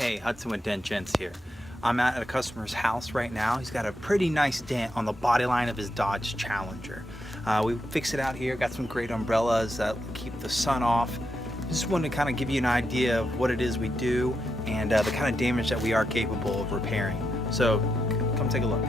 Hey, Hudson with Gents here. I'm at a customer's house right now. He's got a pretty nice dent on the body line of his Dodge Challenger. We fixed it out here, got some great umbrellas that keep the sun off. Just wanted to kind of give you an idea of what it is we do and the kind of damage that we are capable of repairing. So come take a look.